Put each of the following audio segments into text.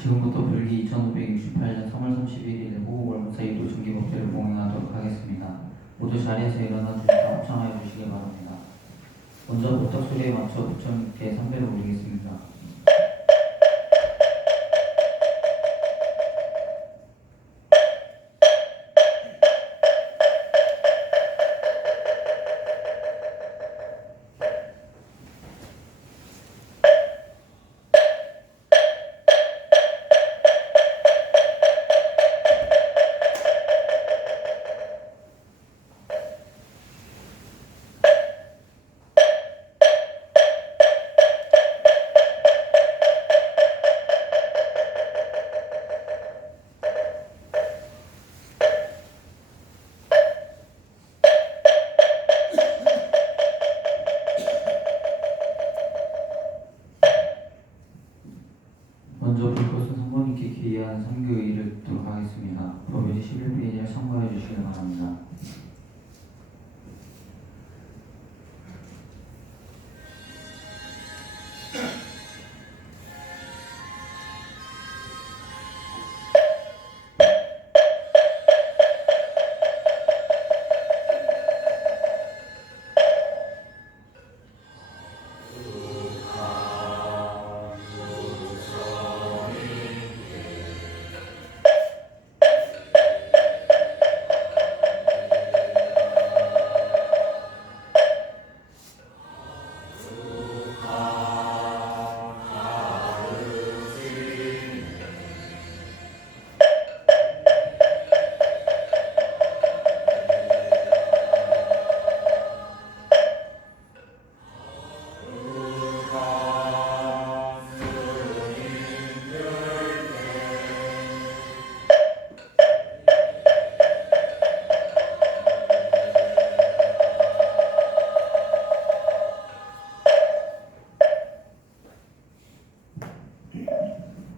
지금부터 불기 2568년 3월 31일 오후 월무사 유도 중기법대를 봉행하도록 하겠습니다. 모두 자리에서 일어나 주시고 합창하여 주시기 바랍니다. 먼저 보탁 소리에 맞춰 부처님께 삼배를 올리겠습니다. 먼저 볼 것은 성모님께 기이한 선교의를 듣도록 하겠습니다. 법요지 11페이지를 참고해 주시기 바랍니다.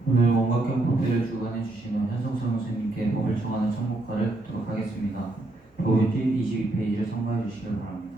오늘 원각경 법대를 주관해 주시는 현성성 스님께 법을 정하는 청국과를 듣도록 하겠습니다. 법요지 22페이지를 참고해 주시기 바랍니다.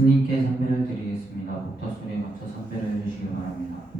스님께 삼배를 드리겠습니다. 목탁 소리에 맞춰 삼배를 해주시기 바랍니다.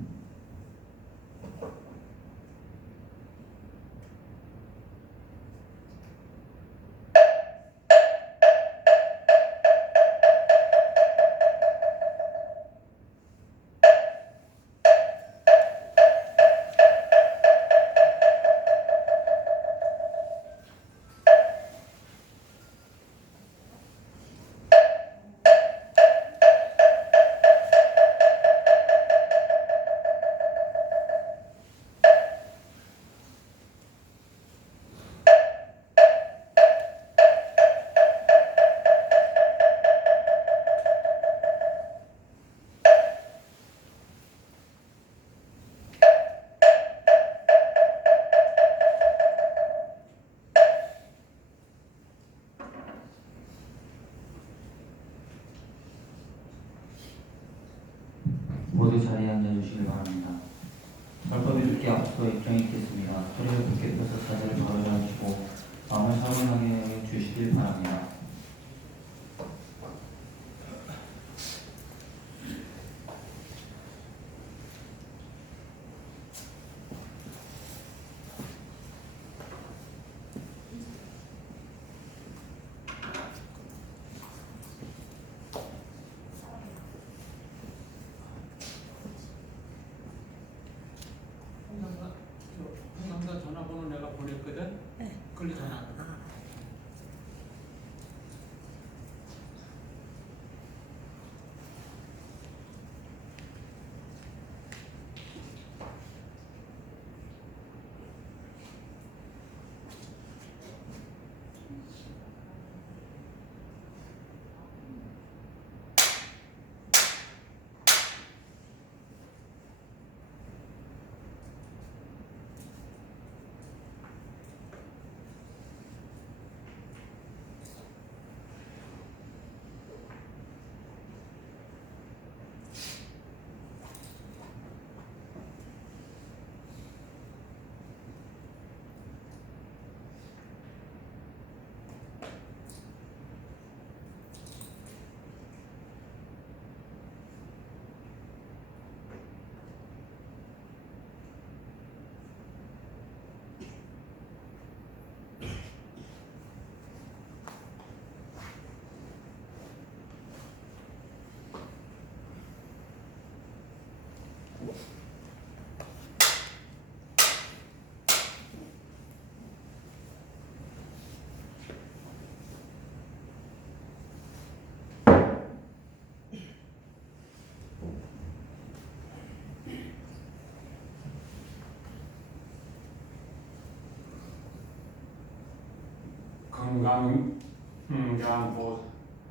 소리 듣기 앞서 입장이 있겠습니다. 소리를 듣게 펴서 자세를 바로 잡으시고 마음을 차분하게 주시길 바랍니다. 상담사 전화번호 내가 보냈거든. 네. 그걸로 전화.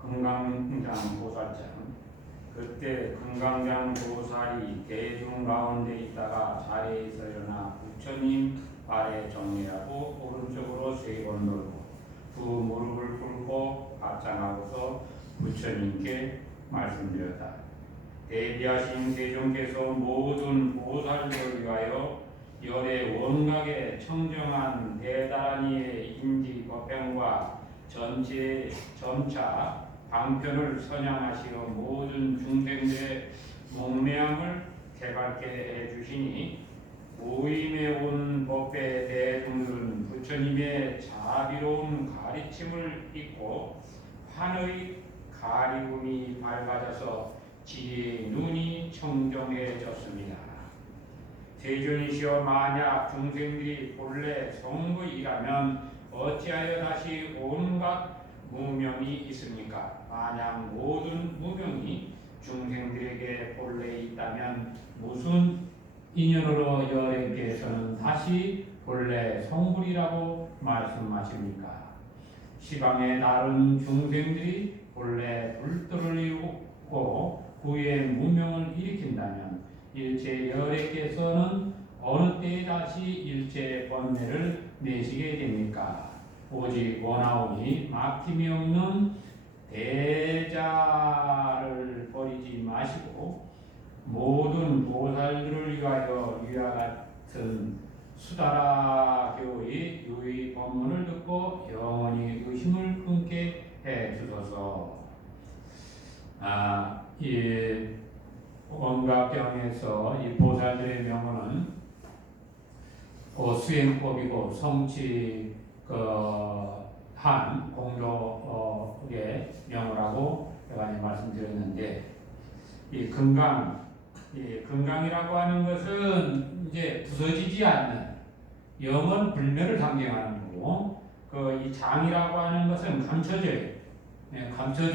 건강장보살장. 그때 건강장보살이 대중 가운데 있다가 자리에서 일어나 부처님 발에 정리하고 오른쪽으로 3번 돌고 두 무릎을 꿇고 합장하고서 부처님께 말씀드렸다. 대비하신 대중께서 모든 보살들을 위하여 열의 원각의 청정한 대단한 이의 인지 법행과 전체 점차 방편을 선양하시어 모든 중생들의 목매함을 개밝게 해주시니 모임에 온 법의 대중들은 부처님의 자비로운 가르침을 잊고 환의 가리움이 밝아져서 지혜의 눈이 청정해졌습니다. 세존이시여 만약 중생들이 본래 성부이라면 어찌하여 다시 온갖 무명이 있습니까? 만약 모든 무명이 중생들에게 본래 있다면 무슨 인연으로 여러분께서는 다시 본래 성불이라고 말씀하십니까? 시방에 다른 중생들이 본래 불도를 이루고 후에 무명을 일으킨다면 일체 여래께서는 어느 때에 다시 일체 번뇌를 내시게 됩니까? 오직 원하오니 막힘이 없는 대자를 버리지 마시고 모든 보살들을 위하여 위와 같은 수다라교의 유의 법문을 듣고 영원히 의심을 끊게 해 주소서. 이 원각경에서 이 보살들의 명언은 수행법이고 성취 한 공덕의 명호라고 제가 말씀드렸는데, 이 건강이라고 하는 것은 이제 부서지지 않는 영원 불멸을 상징하는 거고, 이 장이라고 하는 것은 감춰져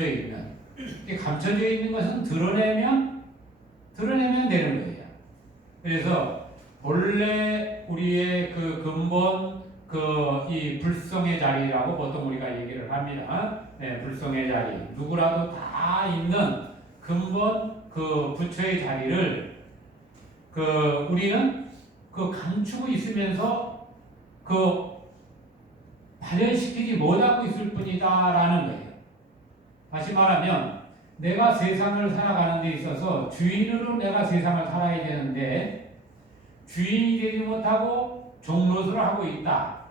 있는. 감춰져 있는 것은 드러내면 되는 거예요. 그래서 본래 우리의 그 근본 이 불성의 자리라고 보통 우리가 얘기를 합니다. 불성의 자리, 누구라도 다 있는 근본 그 부처의 자리를 우리는 감추고 있으면서 발현시키지 못하고 있을 뿐이다라는 거예요. 다시 말하면 내가 세상을 살아가는 데 있어서 주인으로 내가 세상을 살아야 되는데 주인이 되지 못하고 종노릇을 하고 있다.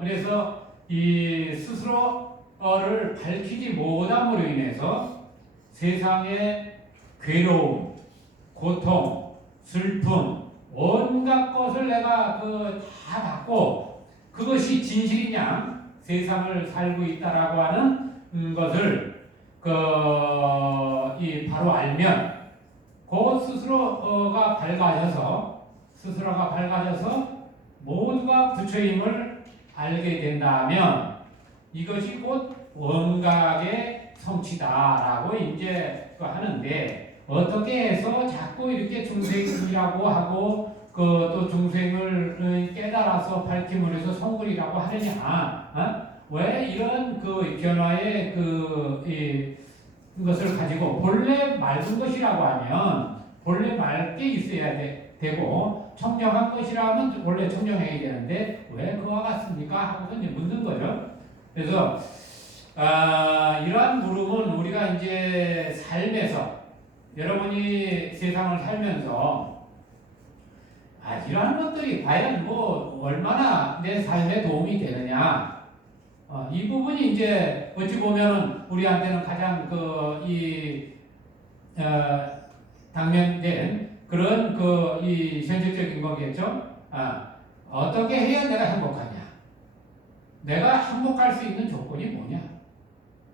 그래서 이 스스로를 밝히지 못함으로 인해서 세상의 괴로움, 고통, 슬픔, 온갖 것을 내가 다 받고 그것이 진실이냐 세상을 살고 있다라고 하는 것을 이 바로 알면 그 스스로가 밝아져서 모두가 부처임을 알게 된다면 이것이 곧 원각의 성취다라고 이제 하는데 어떻게 해서 자꾸 이렇게 중생이라고 하고 또 중생을 깨달아서 밝힘을 해서 성불이라고 하느냐? 왜 이런 변화의 이것을 가지고 본래 맑은 것이라고 하면 본래 맑게 있어야 되고 청정한 것이라면 원래 청정해야 되는데 왜 그와 같습니까? 하고서 이제 묻는 거죠. 그래서 이러한 물음은 우리가 이제 삶에서 여러분이 세상을 살면서 이러한 것들이 과연 얼마나 내 삶에 도움이 되느냐 이 부분이 이제 어찌 보면 우리한테는 가장 당면된 그런 이 현실적인 거겠죠. 어떻게 해야 내가 행복하냐? 내가 행복할 수 있는 조건이 뭐냐?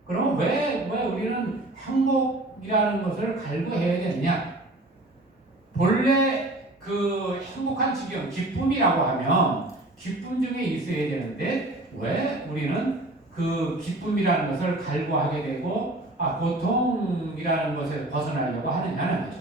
그러면 왜 우리는 행복이라는 것을 갈구해야 되느냐? 본래 행복한 지경, 기쁨이라고 하면 기쁨 중에 있어야 되는데 왜 우리는 그 기쁨이라는 것을 갈구하게 되고 고통이라는 것에 벗어나려고 하느냐는 거죠.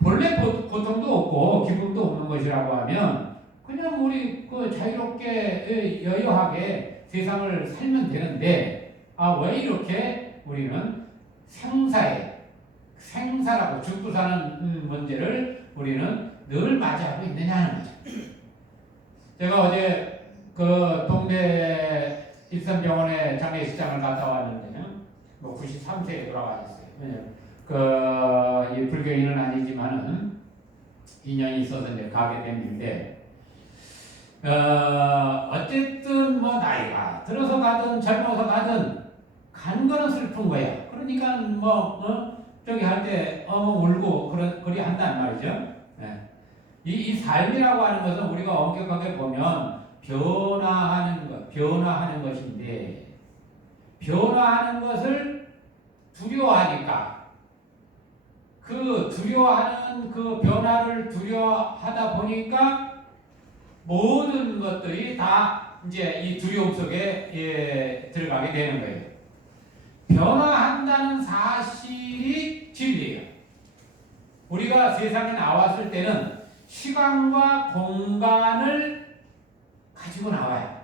본래 고통도 없고 기쁨도 없는 것이라고 하면 그냥 우리 자유롭게 여유하게 세상을 살면 되는데 왜 이렇게 우리는 생사라고 죽고 사는 문제를 우리는 늘 맞이하고 있느냐는 거죠. 제가 어제 동대 일산병원에 장례식장을 갔다 왔는데요. 93세에 돌아가셨어요. 이 불교인은 아니지만은 인연이 있어서 이제 가게 됐는데, 어쨌든 나이가 들어서 가든 젊어서 가든 가는 거는 슬픈 거야. 그러니까 저기 할 때 울고 그리 한단 말이죠. 네. 이 삶이라고 하는 것은 우리가 엄격하게 보면 변화하는 것인데 변화하는 것을 두려워하니까 두려워하는 변화를 두려워하다 보니까 모든 것들이 다 이제 이 두려움 속에 들어가게 되는 거예요. 변화한다는 사실이 진리예요. 우리가 세상에 나왔을 때는 시간과 공간을 가지고 나와요.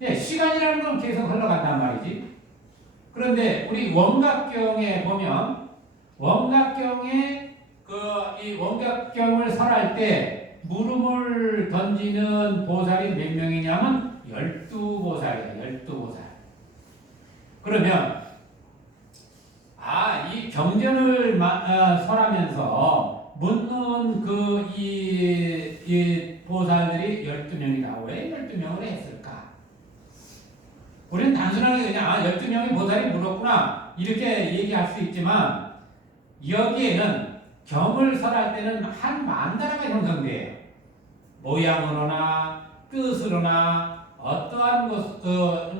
시간이라는 건 계속 흘러간단 말이지. 그런데 우리 원각경에 보면 원각경에 이 원각경을 설할 때 물음을 던지는 보살이 몇 명이냐면 12보살이에요. 12보살. 그러면 이 경전을 설하면서 묻는 이 보살들이 12명이다. 왜 12명을 했을까? 우리는 단순하게 그냥 12명의 보살이 물었구나 이렇게 얘기할 수 있지만 여기에는 경을 설할 때는 한 만다라가 형성돼요. 모양으로나 뜻으로나 어떠한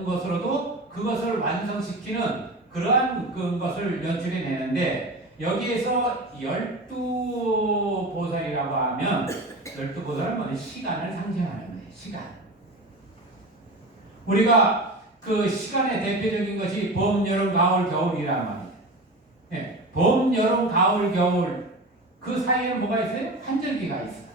것으로도 그것을 완성시키는 그러한 것을 연출해내는데 여기에서 12보살이라고 하면 12보살은 뭐냐? 시간을 상징하는 거예요. 시간. 우리가 시간의 대표적인 것이 봄, 여름, 가을, 겨울이란 말이에요. 봄, 여름, 가을, 겨울 그 사이에 뭐가 있어요? 한절기가 있어요.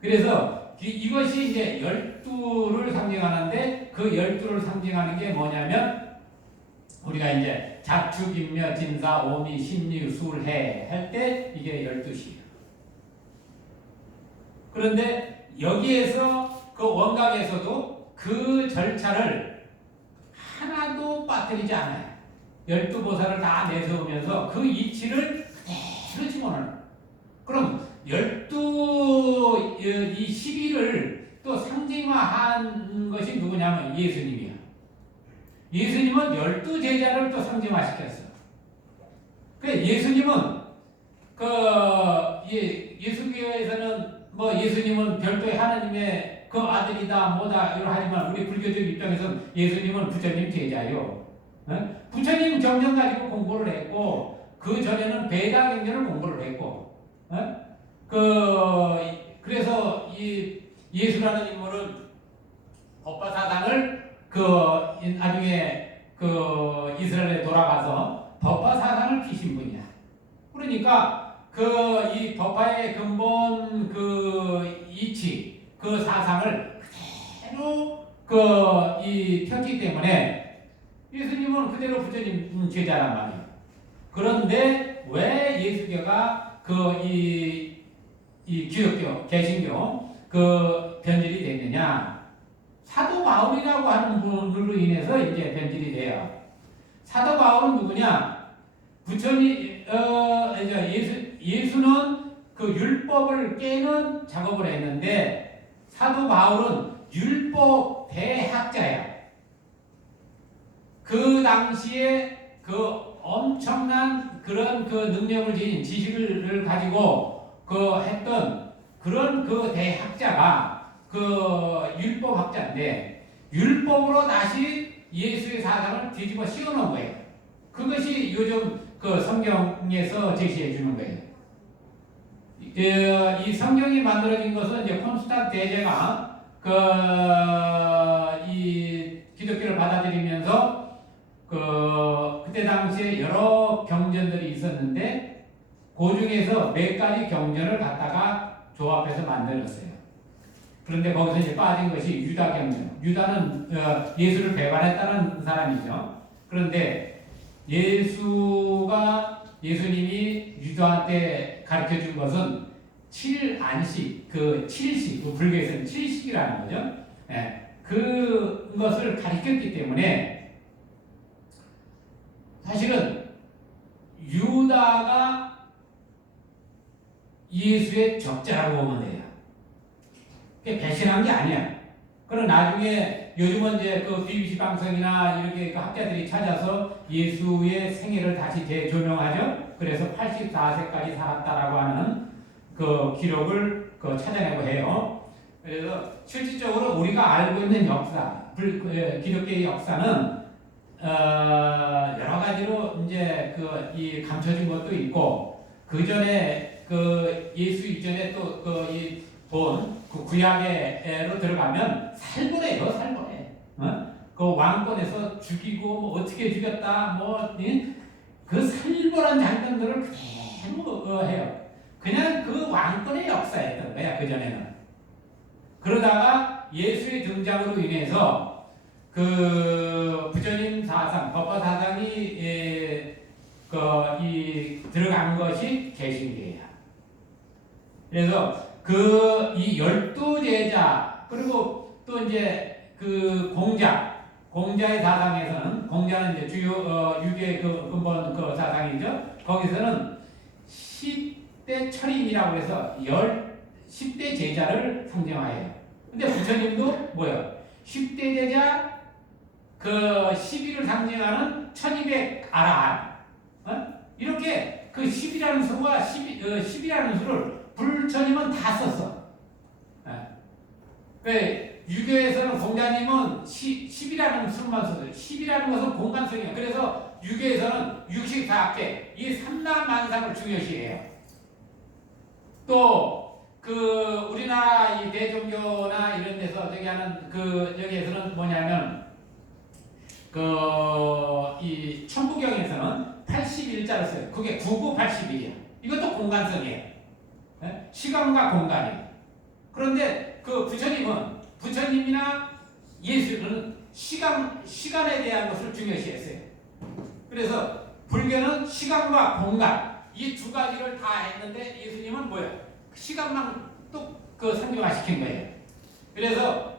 그래서 이것이 이제 12를 상징하는데 그 12를 상징하는 게 뭐냐면 우리가 이제 자축, 임묘, 진사, 오미, 신유, 술, 해 할 때 이게 12시예요. 그런데 여기에서 원각에서도 그 절차를 하나도 빠뜨리지 않아요. 12보살을 다 내세우면서 그 이치를 그대로 집어넣어요. 그럼 12, 이 12를 또 상징화한 것이 누구냐면 예수님이야. 예수님은 12제자를 또 상징화시켰어. 그래, 예수님은, 예수교에서는 뭐 예수님은 별도의 하나님의 그 아들이다, 뭐다, 이러 하지만 우리 불교적 입장에서는 예수님은 부처님 제자요. 부처님 경전 가지고 공부를 했고, 그 전에는 베다 경전을 공부를 했고, 그래서 이 예수라는 인물은 법화사상을 나중에 이스라엘에 돌아가서 법화사상을 피신 분이야. 그러니까 이 법화의 근본 이치, 사상을 그대로 폈기 때문에 예수님은 그대로 부처님 제자란 말이에요. 그런데 왜 예수교가 이 기독교, 개신교 변질이 됐느냐? 사도 바울이라고 하는 분으로 인해서 이제 변질이 돼요. 사도 바울은 누구냐? 예수는 율법을 깨는 작업을 했는데 사도 바울은 율법 대학자야. 그 당시에 엄청난 그런 능력을 지닌 지식을 가지고 했던 그런 대학자가 율법학자인데 율법으로 다시 예수의 사상을 뒤집어 씌워놓은 거예요. 그것이 요즘 성경에서 제시해 주는 거예요. 이 성경이 만들어진 것은 이제 콘스탄 대제가 이 기독교를 받아들이면서 그때 당시에 여러 경전들이 있었는데 그 중에서 몇 가지 경전을 갖다가 조합해서 만들었어요. 그런데 거기서 이제 빠진 것이 유다 경전. 유다는 예수를 배반했다는 사람이죠. 그런데 예수님이 유다한테 가르쳐 준 것은 7안식, 7식, 불교에서는 7식이라는 거죠. 예, 그것을 가르쳤기 때문에 사실은 유다가 예수의 적자라고 보면 돼요. 배신한 게 아니야. 그럼 나중에 요즘은 이제 BBC 방송이나 이렇게 학자들이 찾아서 예수의 생애를 다시 재조명하죠. 그래서 84세까지 살았다라고 하는 기록을 찾아내고 해요. 그래서 실질적으로 우리가 알고 있는 역사, 기독교의 역사는 여러 가지로 이제 이 감춰진 것도 있고 그 전에 예수 이전에 또 구약에로 들어가면 살벌해요, 살벌해. 왕권에서 죽이고 뭐 어떻게 죽였다, 그 살벌한 장면들을 그대로 해요. 그냥 왕권의 역사였던 거야, 그 전에는. 그러다가 예수의 등장으로 인해서 부처님 사상, 법화 사상이 들어간 것이 개신교예요. 그래서 이 12제자, 그리고 또 이제 공자의 사상에서는, 공자는 이제 주요, 유교의 근본 사상이죠. 거기서는 10대 철인이라고 해서 10대 제자를 상징하여요. 근데 부처님도 뭐예요? 10대 제자, 12를 상징하는 1200 아라한. 이렇게 10이라는 수와 10이라는 수를 부처님은 다 썼어. 유교에서는 공자님은 10이라는 수만 썼어요. 10이라는 것은 공간성이에요. 그래서 유교에서는 64개, 이 삼라만상을 중요시해요. 또 우리나라 이 대종교나 이런 데서 저기 하는 여기에서는 뭐냐면 이 천부경에서는 81자를 써요. 그게 9981이야. 이것도 공간성이에요. 시간과 공간이에요. 그런데 부처님이나 예수는 시간에 대한 것을 중요시했어요. 그래서 불교는 시간과 공간 이 두 가지를 다 했는데 예수님은 뭐예요? 시간만 또 상징화시킨 거예요. 그래서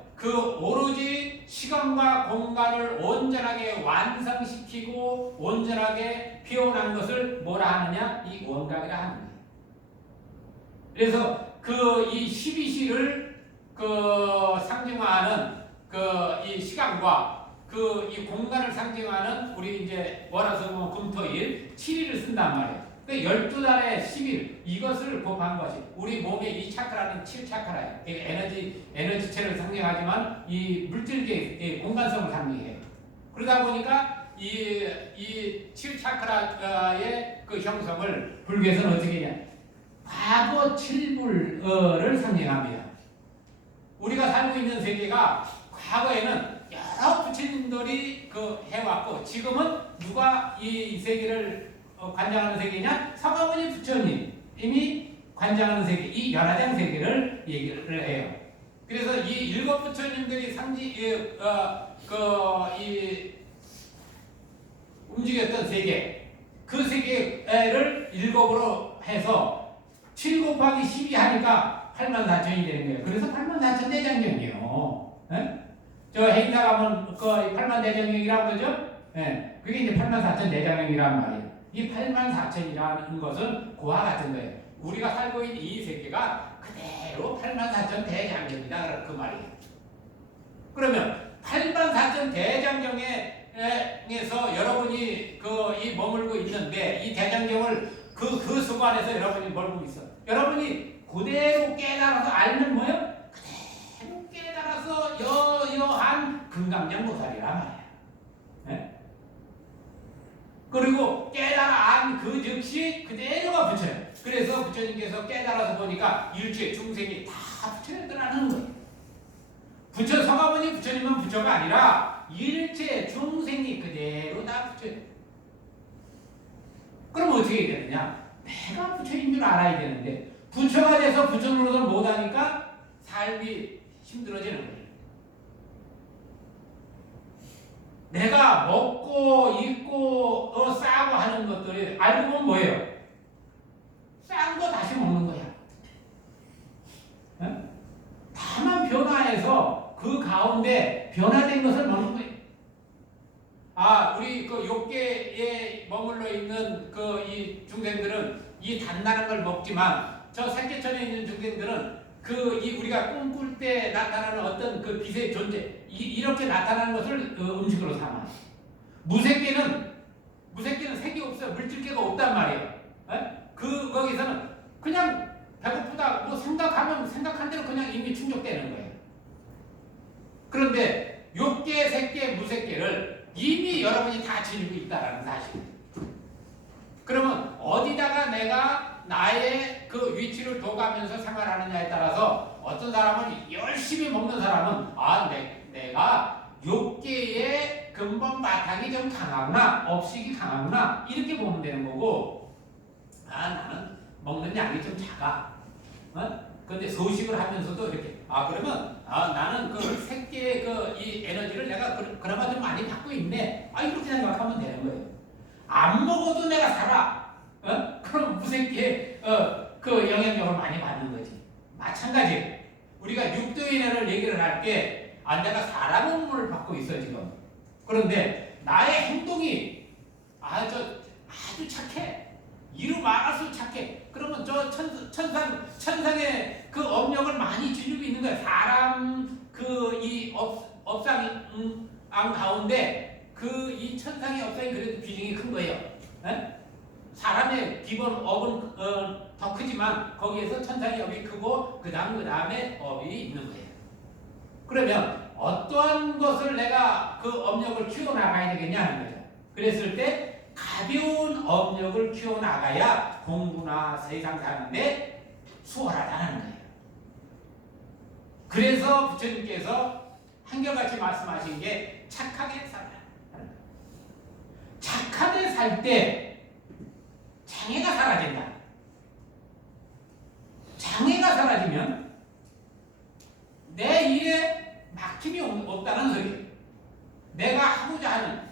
오로지 시간과 공간을 온전하게 완성시키고 온전하게 표현한 것을 뭐라 하느냐? 이 원각이라 하는 거예요. 그래서 그 이 12시를 그 상징하는 그 이 시간과 그 이 공간을 상징하는 우리 이제 월화수목 금토일 7일을 쓴단 말이에요. 그 12달에 10일 이것을 곱한 것이 우리 몸의 이 차크라는 7차크라예요. 에너지체를 상징하지만 이 물질계의 공간성을 상징해요. 그러다 보니까 이 7차크라의 그 형성을 불교에서는 어떻게 했냐? 과거 7불을 상징합니다. 우리가 살고 있는 세계가 과거에는 여러 부처님들이 그 해왔고 지금은 누가 이 세계를 관장하는 세계냐? 서가모니 부처님이 관장하는 세계, 이 연화장 세계를 얘기를 해요. 그래서 이 7 부처님들이 움직였던 세계, 그 세계를 7으로 해서 7 곱하기 12 하니까 84,000이 되는 거예요. 그래서 84,000 대장경이에요. 저 행사 가면 그 8만 대장경이라고 그러죠? 그게 이제 84,000 대장경이란 말이에요. 이 84,000이라는 것은 그와 같은 거예요. 우리가 살고 있는 이 세계가 그대로 84,000 대장경이다 그 말이에요. 그러면 84,000 대장경에서 여러분이 이 머물고 있는데 이 대장경을 그 수관에서 여러분이 머물고 있어. 여러분이 그대로 깨달아서 알면 뭐예요? 그대로 깨달아서 여여한 금강장보살이란 말이야. 그리고 깨달아 안 그 즉시 그대로가 부처예요. 그래서 부처님께서 깨달아서 보니까 일체 중생이 다 부처님들하는 거예요. 부처 서가모니 부처님은 부처가 아니라 일체 중생이 그대로 다 부처예요. 그럼 어떻게 해야 되느냐? 내가 부처인 줄 알아야 되는데 부처가 돼서 부처 노릇을 못하니까 삶이 힘들어지는 거예요. 내가 먹고 입고 싸고 하는 것들이 알고 보면 뭐예요? 싼 거 다시 먹는 거야. 다만 변화해서 그 가운데 변화된 것을 먹는 거예요. 우리 그 욕계에 머물러 있는 그 이 중생들은 이 단단한 걸 먹지만 저 생계천에 있는 중생들은 우리가 꿈꿀 때 나타나는 어떤 그 빛의 존재 이렇게 나타나는 것을 음식으로 삼아. 무색계는 색이 없어요. 물질계가 없단 말이에요. 거기서는 그냥 배고프다 뭐 생각한 대로 그냥 이미 충족되는 거예요. 그런데 욕계, 색계, 무색계를 이미 여러분이 다 지니고 있다라는 사실. 그러면 어디다가 내가 나의 그 위치를 둬가면서 생활하느냐에 따라서 어떤 사람은 열심히 먹는 사람은 내가 욕계의 근본 바탕이 좀 강하구나, 업식이 강하구나 이렇게 보면 되는 거고 나는 먹는 양이 좀 작아. 근데 소식을 하면서도 이렇게 그러면 나는 그 색계의 이 에너지를 내가 그나마 좀 많이 받고 있네. 이렇게 생각하면 되는 거예요. 안 먹어도 내가 살아. 그럼 무색계 그 영향력을 많이 받는 거지. 마찬가지. 우리가 육도인을 얘기를 할 때 내가 사람의 몸을 받고 있어 지금. 그런데 나의 행동이 아주 착해. 이루 말아서 착해. 그러면 저 천상의 그 업력을 많이 지니고 있는 거야. 사람 이 업상 가운데 이 천상의 업상이 그래도 비중이 큰 거예요. 사람의 기본 업은 더 크지만 거기에서 천상의 업이 크고 그 다음에 업이 있는 거예요. 그러면 어떠한 것을 내가 그 업력을 키워나가야 되겠냐 하는 거죠. 그랬을 때 가벼운 업력을 키워나가야 공부나 세상 사는데 수월하다는 거예요. 그래서 부처님께서 한결같이 말씀하신 게 착하게 살아라. 착하게 살 때 장애가 사라진다. 장애가 사라지면 내 일에 막힘이 없다는 소리예요. 내가 하고자 하는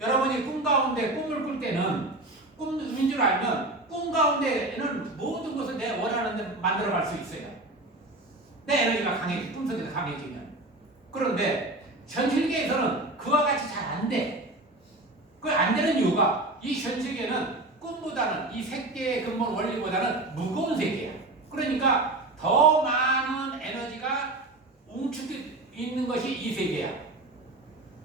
여러분이 꿈 가운데 꿈을 꿀 때는 꿈인 줄 알면 꿈 가운데는 모든 것을 내가 원하는 대로 만들어갈 수 있어요. 내 에너지가 강해지고 꿈속에서 강해지면. 그런데 현실계에서는 그와 같이 잘 안 돼. 그 안 되는 이유가 이 현실계는 꿈보다는 이 색계의 근본 원리보다는 무거운 세계야. 그러니까 더 많은 에너지가 웅축해 있는 것이 이 세계야.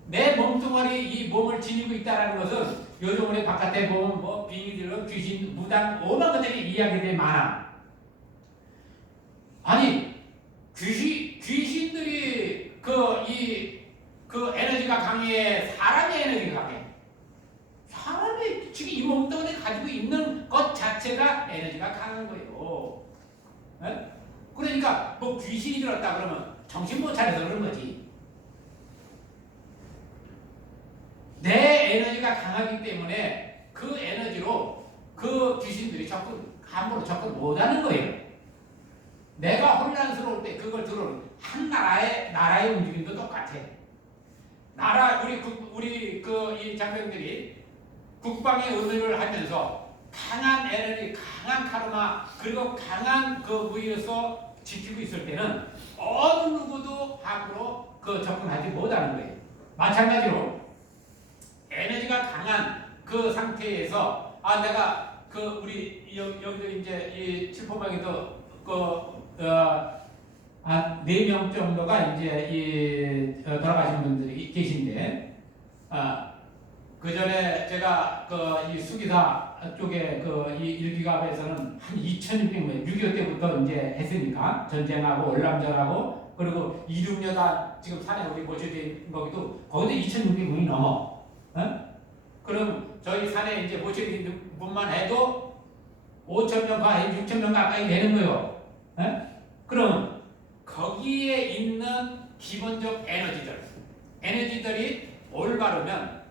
내 몸뚱아리 이 몸을 지니고 있다는 것은 요즘 우리 바깥에 보면 뭐 빙의들, 귀신, 무당, 오만 것들이 이야기들이 많아. 아니 귀신들이 그 에너지가 강해, 사람의 에너지가 강해. 사람이 지금 이 몸뚱아리 가지고 있는 것 자체가 에너지가 강한 거예요. 에? 그러니까 뭐 귀신이 들었다 그러면 정신 못 차려서 그런 거지. 내 에너지가 강하기 때문에 그 에너지로 그 귀신들이 함부로 접근 못하는 거예요. 내가 혼란스러울 때 그걸 들어오는 한 나라의 움직임도 똑같아. 우리 이 장병들이 국방의 의무를 하면서 강한 에너지, 강한 카르마, 그리고 강한 그 무의로서 지키고 있을 때는 어느 누구도 함부로 접근하지 못하는 거예요. 마찬가지로 에너지가 강한 그 상태에서 내가 우리 여기도 이제 이 칠포방에도 한 4명 정도가 이제 돌아가신 분들이 계신데, 그 전에 제가 이 수기사 쪽에 이 일기갑에서는 한 2,600명, 6.25 때부터 이제 했으니까, 전쟁하고 월남전하고, 그리고 이륙여단 지금 산에 우리 모셔진 거기도 거기도 2,600명이 넘어. 그럼 저희 산에 이제 모셔진 분만 해도 5,000명 가까이, 6,000명 가까이 되는 거예요. 그럼 거기에 있는 기본적 에너지들이 올바르면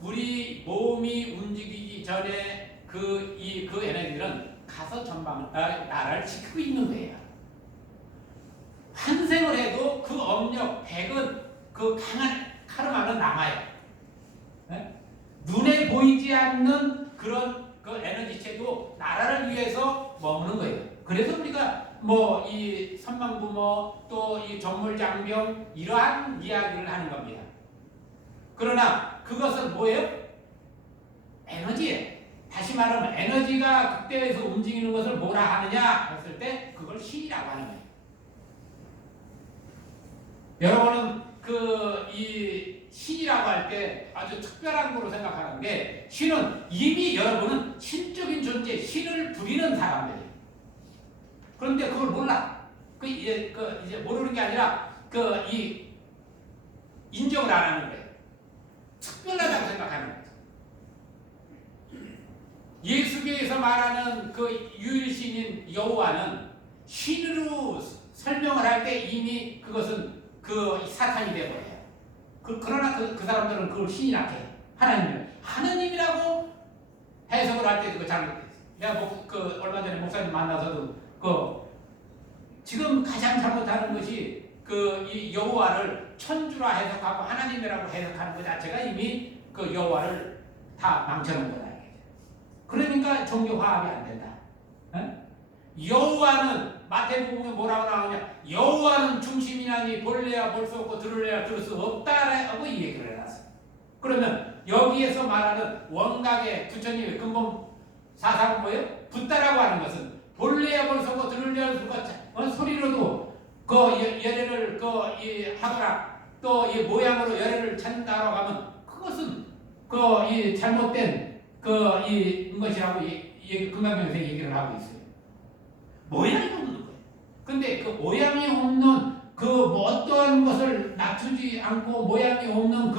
우리 몸이 움직이기 전에 그 에너지들은 가서 나라를 지키고 있는 거예요. 환생을 해도 그 업력, 백은 그 강한 카르마는 남아요. 눈에 보이지 않는 그런 그 에너지체도 나라를 위해서 머무는 거예요. 그래서 우리가 뭐 이 선망부모 또 이 정물장병 이러한 이야기를 하는 겁니다. 그러나 그것은 뭐예요? 에너지예요. 다시 말하면 에너지가 극대에서 움직이는 것을 뭐라 하느냐 했을 때 그걸 신이라고 하는 거예요. 여러분은 이 신이라고 할 때 아주 특별한 거로 생각하는데, 신은 이미 여러분은 신적인 존재, 신을 부리는 사람들이에요. 그런데 그걸 몰라. 이제 모르는 게 아니라 인정을 안 하는 거예요. 특별하다고 생각하는 거예요. 예수교에서 말하는 유일신인 여호와는 신으로 설명을 할 때 이미 그것은 사탄이 되어버려요. 그러나 그 사람들은 그걸 신이라고 해요. 하느님이라고 해석을 할 때 그거 잘못됐어요. 내가 얼마 전에 목사님 만나서도 지금 가장 잘못하는 것이 이 여호와를 천주라 해석하고 하나님이라고 해석하는 것 자체가 이미 여호와를 다 망쳐놓은 거다. 그러니까 종교 화합이 안 된다. 여호와는 마태복음에 뭐라고 나오냐? 여호와는 중심이나니 볼래야 볼 수 없고 들을래야 들을 수 없다라고 이 얘기를 해놨어. 그러면 여기에서 말하는 원각의 부처님의 근본 사상은 뭐예요? 붓다라고 하는 것은 볼래야 볼 수 없고 들을래야 볼 수 없고 소리로도 열애를 하거나 또 이 모양으로 열애를 찾는다라고 하면 그것은 이 잘못된 것이라고 금강경에서 얘기를 하고 있어요. 모양이 없는 거예요. 근데 그 모양이 없는 어떠한 것을 낮추지 않고 모양이 없는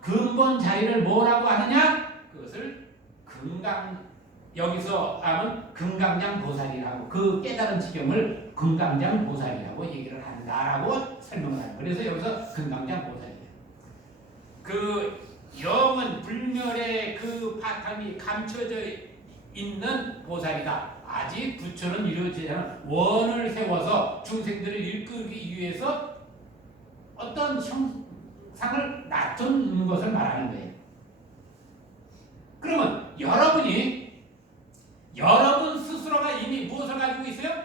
근본 자리를 뭐라고 하느냐? 그것을 여기서 하면 금강장 보살이라고, 그 깨달은 지경을 금강장 보살이라고 얘기를 한다라고 설명을 하는 거예요. 그래서 여기서 금강장 보살이에요. 영은 불멸의 바탕이 감춰져 있는 보살이다. 아직 부처는 이루어지지 않은 원을 세워서 중생들을 이끌기 위해서 어떤 형상을 놔둔 것을 말하는 거예요. 그러면 여러분 스스로가 이미 무엇을 가지고 있어요?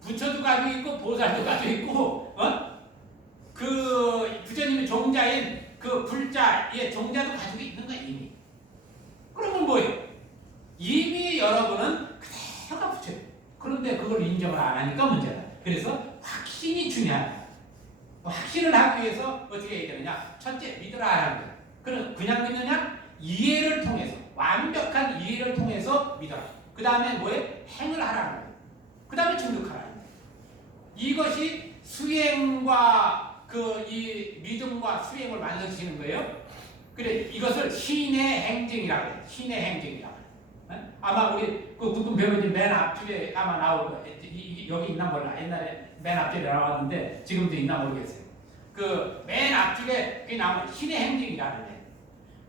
부처도 가지고 있고 보살도 가지고 있고 부처님의 종자인 불자의 종자도 가지고 있는 거예요. 이미. 그러면 뭐예요? 그래서 확신이 중요하다. 확신을 하기 위해서 어떻게 해야 되느냐? 첫째, 믿으라 하는 거예요. 그럼 그냥 믿느냐? 이해를 통해서, 완벽한 이해를 통해서 믿어라. 그 다음에 뭐에? 행을 하라는 거예요. 그 다음에 증득하라는 거예요. 이것이 수행과 이 믿음과 수행을 완성시키는 거예요. 그래, 이것을 신의 행정이라고 해요. 신의 행정이라고 해요. 아마 우리 그 국군 배우님 맨 앞줄에 아마 나올 거예요. 여기 있나 몰라. 옛날에 맨 앞줄에 나왔는데 지금도 있나 모르겠어요. 그 맨 앞줄에 그게 나오는 신의 행정이라는 거예요.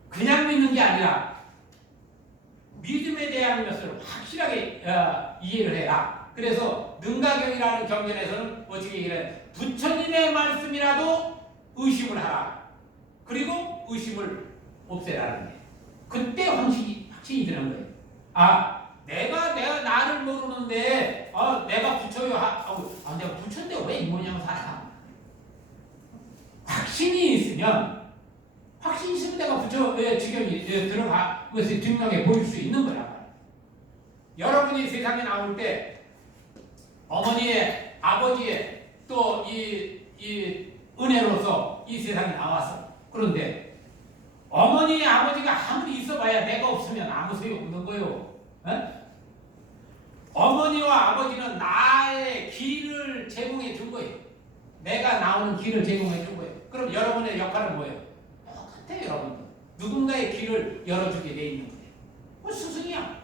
그냥 믿는 게 아니라 믿음에 대한 것을 확실하게 이해를 해라. 그래서 능가경이라는 경전에서는 어떻게 얘기해? 부처님의 말씀이라도 의심을 하라. 그리고 의심을 없애라는 거예요. 그때 확신이 드는 거예요. 아, 내가 나를 모르는데 내가 부처요. 내가 부처인데 왜 이 모양 살아? 확신이 있으면 내가 부처의 지경이 들어가 그것을 증명해 보일 수 있는 거란 말이에요. 여러분이 세상에 나올 때 어머니의 아버지의 또 이 은혜로서 이 세상에 나왔어. 그런데 어머니 아버지가 아무리 있어봐야 내가 없으면 아무 소용 없는 거예요. 어머니와 아버지는 나의 길을 제공해 준 거예요. 내가 나오는 길을 제공해 준 거예요. 그럼 여러분의 역할은 뭐예요? 똑같아요, 여러분들. 누군가의 길을 열어주게 돼 있는 거예요. 뭐 스승이야.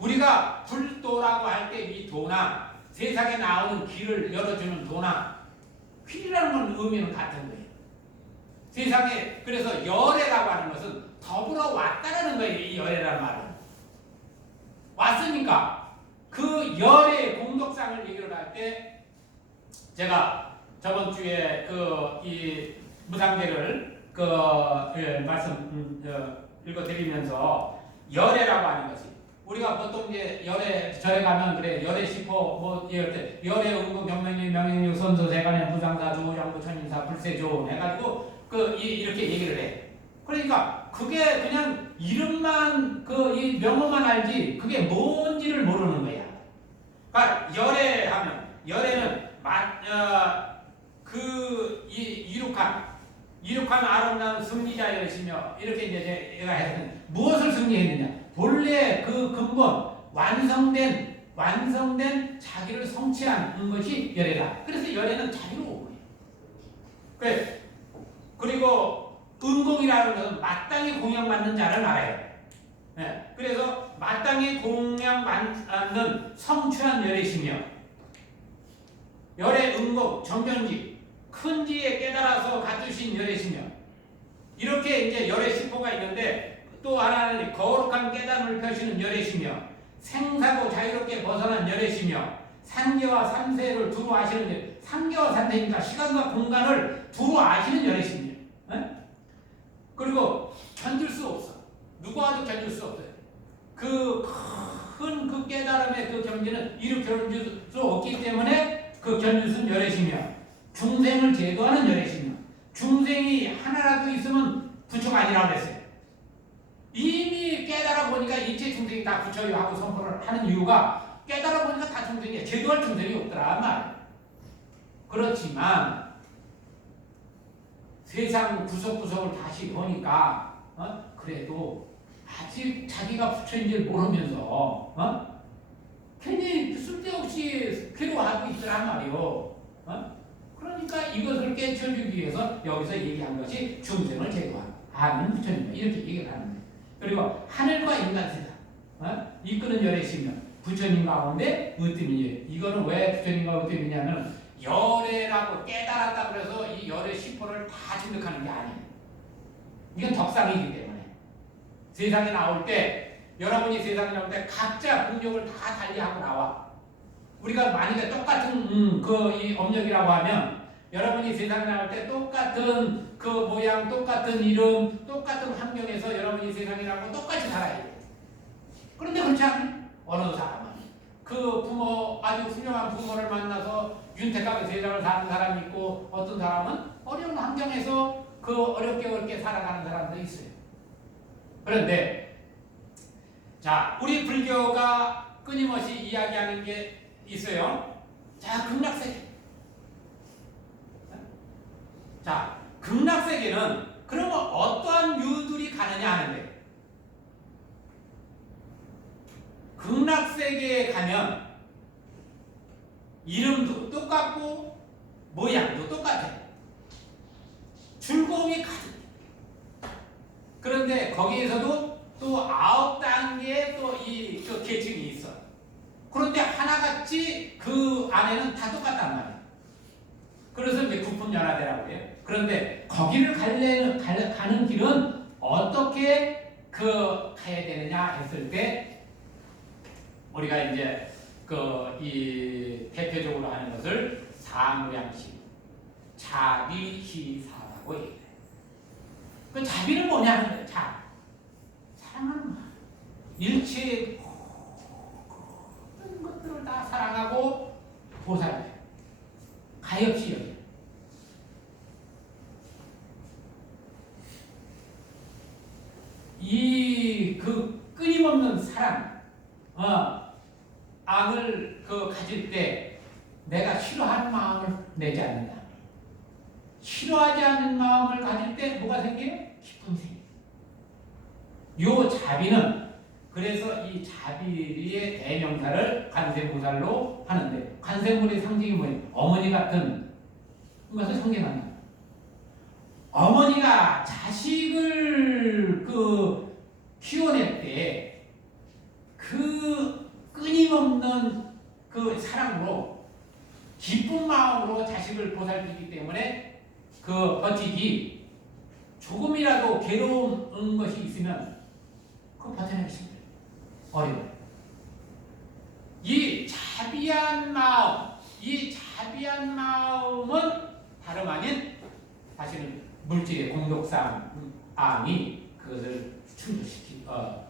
우리가 불도라고 할 때 이 도나 세상에 나오는 길을 열어주는 도나 길이라는 건 의미는 같은 거예요. 세상에 그래서 열애라고 하는 것은 더불어 왔다라는 거예요. 이 열애라는 말은 왔으니까 그 열애의 공덕상을 얘기를 할 때 제가 저번 주에 이 무상계를 말씀 읽어드리면서 열애라고 하는 것이 우리가 보통 이제 열애 절에 가면 그래 열애 시포 뭐 이럴 때 열애 응고 명명리 명행류 선소 세간의 무상사주 양부 천인사 불세조 해가지고 이렇게 얘기를 해. 그러니까 그게 그냥 이름만 이 명호만 알지 그게 뭔지를 모르는 거야. 그러니까 열애하면 열애는 이룩한 아름다운 승리자였으며 이렇게 이제 내가 했는 무엇을 승리했느냐? 본래 그 근본 완성된 자기를 성취한 것이 열애다. 그래서 열애는 자유로운 거예요. 그리고 은공이라는 것은 마땅히 공양받는 자를 말해요. 네. 그래서 마땅히 공양받는 성취한 열애시며 열애 은공 정견직 큰 지에 깨달아서 갖추신 열애시며 이렇게 이제 열애 시포가 있는데 또 하나는 거룩한 깨달음을 펴시는 열애시며 생사고 자유롭게 벗어난 열애시며 상계와 삼세를 두루 아시는 상계와 삼세니까 시간과 공간을 두루 아시는 열애시며 그리고 견딜 수 없어. 누구와도 견딜 수 없어요. 큰 깨달음의 그 경지는 이렇게 견딜 수 없기 때문에 그 견딜 수는 열애시며 중생을 제도하는 열애시며 중생이 하나라도 있으면 부처가 아니라고 했어요. 이미 깨달아 보니까 일체 중생이 다 부처요 하고 선포를 하는 이유가 깨달아 보니까 다 중생이야. 제도할 중생이 없더라 말. 그렇지만 세상 구석구석을 다시 보니까 그래도 아직 자기가 부처인지를 모르면서 괜히 쓸데없이 괴로워하고 있더란 말이요. 그러니까 이것을 깨쳐주기 위해서 여기서 얘기한 것이 중생을 제도하는 부처님 이렇게 얘기를 하는 거예요. 그리고 하늘과 인간 세상 이끄는 열애시며 부처님 가운데 으뜸이에요. 이거는 왜 부처님과 으뜸이냐면 열애라고 깨달았다 그래서 이 열애 시포를 다 증득하는 게 아니에요. 이건 덕상이기 때문에 세상에 나올 때 여러분이 세상에 나올 때 각자 공력을 다 달리하고 나와. 우리가 만약에 똑같은 이 업력이라고 하면 여러분이 세상에 나올 때 똑같은 그 모양, 똑같은 이름, 똑같은 환경에서 여러분이 세상에 나오고 똑같이 살아야 돼요. 그런데 그렇지 않아요? 어느 사람은 그 부모, 아주 훌륭한 부모를 만나서 윤택하게 세상을 사는 사람이 있고 어떤 사람은 어려운 환경에서 그 어렵게 살아가는 사람도 있어요. 그런데 자, 우리 불교가 끊임없이 이야기하는 게 있어요. 자, 극락세계. 자, 극락세계는 그러면 어떠한 유들이 가느냐 하는데, 극락세계에 가면 이름도 똑같고 모양도 똑같아. 즐거움이 가득. 그런데 거기에서도 또 9단계의 또 이 계층이 있어. 그런데 하나같이 그 안에는 다 똑같단 말이야. 그래서 이제 구품연화대라고 해요. 그런데 거기를 가는 길은 어떻게 가야 되느냐 했을 때, 우리가 이제 이 대표적으로 하는 것을 사무량심, 자비희사라고 얘기해요. 그 자비는 뭐냐 하는 거예요. 사랑하는 마음. 일체의 모든 것들을 다 사랑하고 보살펴. 가엾이 여겨. 그 끊임없는 사랑, 악을 가질 때 내가 싫어하는 마음을 내지 않는다. 싫어하지 않는 마음을 가질 때 뭐가 생겨요? 기쁨이 생겨요. 요 자비는, 그래서 이 자비의 대명사를 관세음보살로 하는데, 관세음보살의 상징이 뭐예요? 어머니 같은 것을 상징한다. 어머니가 자식을 키워낼 때 그 끊임없는 그 사랑으로, 기쁜 마음으로 자식을 보살피기 때문에 버티기, 조금이라도 괴로운 것이 있으면 그거 버텨내기 힘들어요. 어려워요. 이 자비한 마음은 다름 아닌 사실은 물질의 공덕상앙이 그것을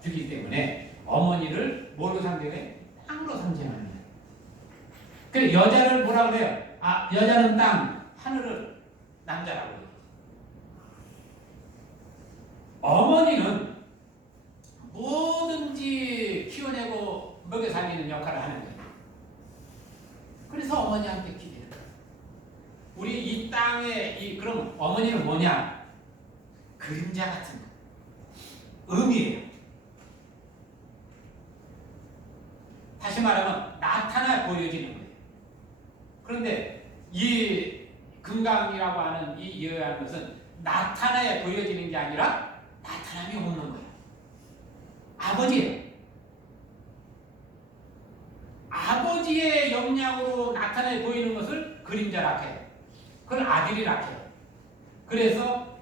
주기 때문에 어머니를 뭘로 상징해? 땅으로 상징하는 거예요. 그래서 여자를 뭐라 그래요? 여자는 땅, 하늘을 남자라고 해요. 어머니는 뭐든지 키워내고 먹여 살리는 역할을 하는 거예요. 그래서 어머니한테 기대는 거예요. 우리 이 땅에 그럼 어머니는 뭐냐? 그림자 같은 거. 의미예요. 다시 말하면 나타나 보여지는 거예요. 그런데 이 금강이라고 하는 이 여야한 것은 나타나야 보여지는 게 아니라 나타남이 없는 거예요. 아버지예요. 아버지의 역량으로 나타나 보이는 것을 그림자라 해요. 그걸 아들이라 해요. 그래서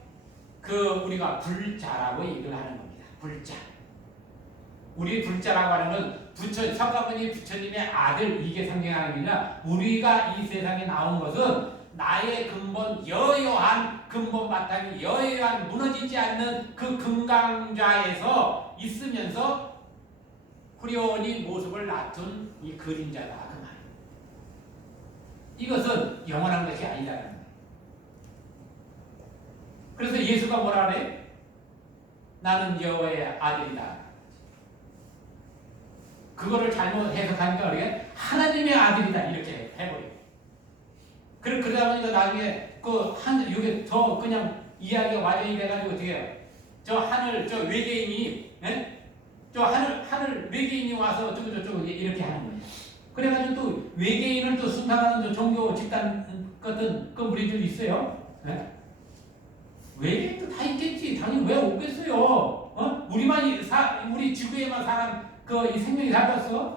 우리가 불자라고 얘기를 하는 겁니다. 불자. 우리 불자라고 하는 건 석가모니 부처님의 아들, 이게 상징하는 게 아니라, 우리가 이 세상에 나온 것은 나의 근본, 여여한 근본 바탕이 여여한 무너지지 않는 그 금강좌에서 있으면서 후련히 모습을 갖춘 이 그림자다, 그 말. 이것은 영원한 것이 아니다라는 거예요. 그래서 예수가 뭐라 그래? 나는 여호와의 아들이다. 그거를 잘못 해석하니까 우리가 하나님의 아들이다 이렇게 해버려요. 그러다 보니까 나중에 이게 더 그냥 이야기가 완전히 돼가지고 어떻게 해요? 저 외계인이, 저 하늘 외계인이 와서 어쩌고 이렇게 하는 거예요. 그래가지고 또 외계인을 또 순상하는 종교 집단 같은 무리들 있어요. 외계인도 다 있겠지. 당연히 왜 없겠어요? 우리 지구에만 이 생명이 살았어?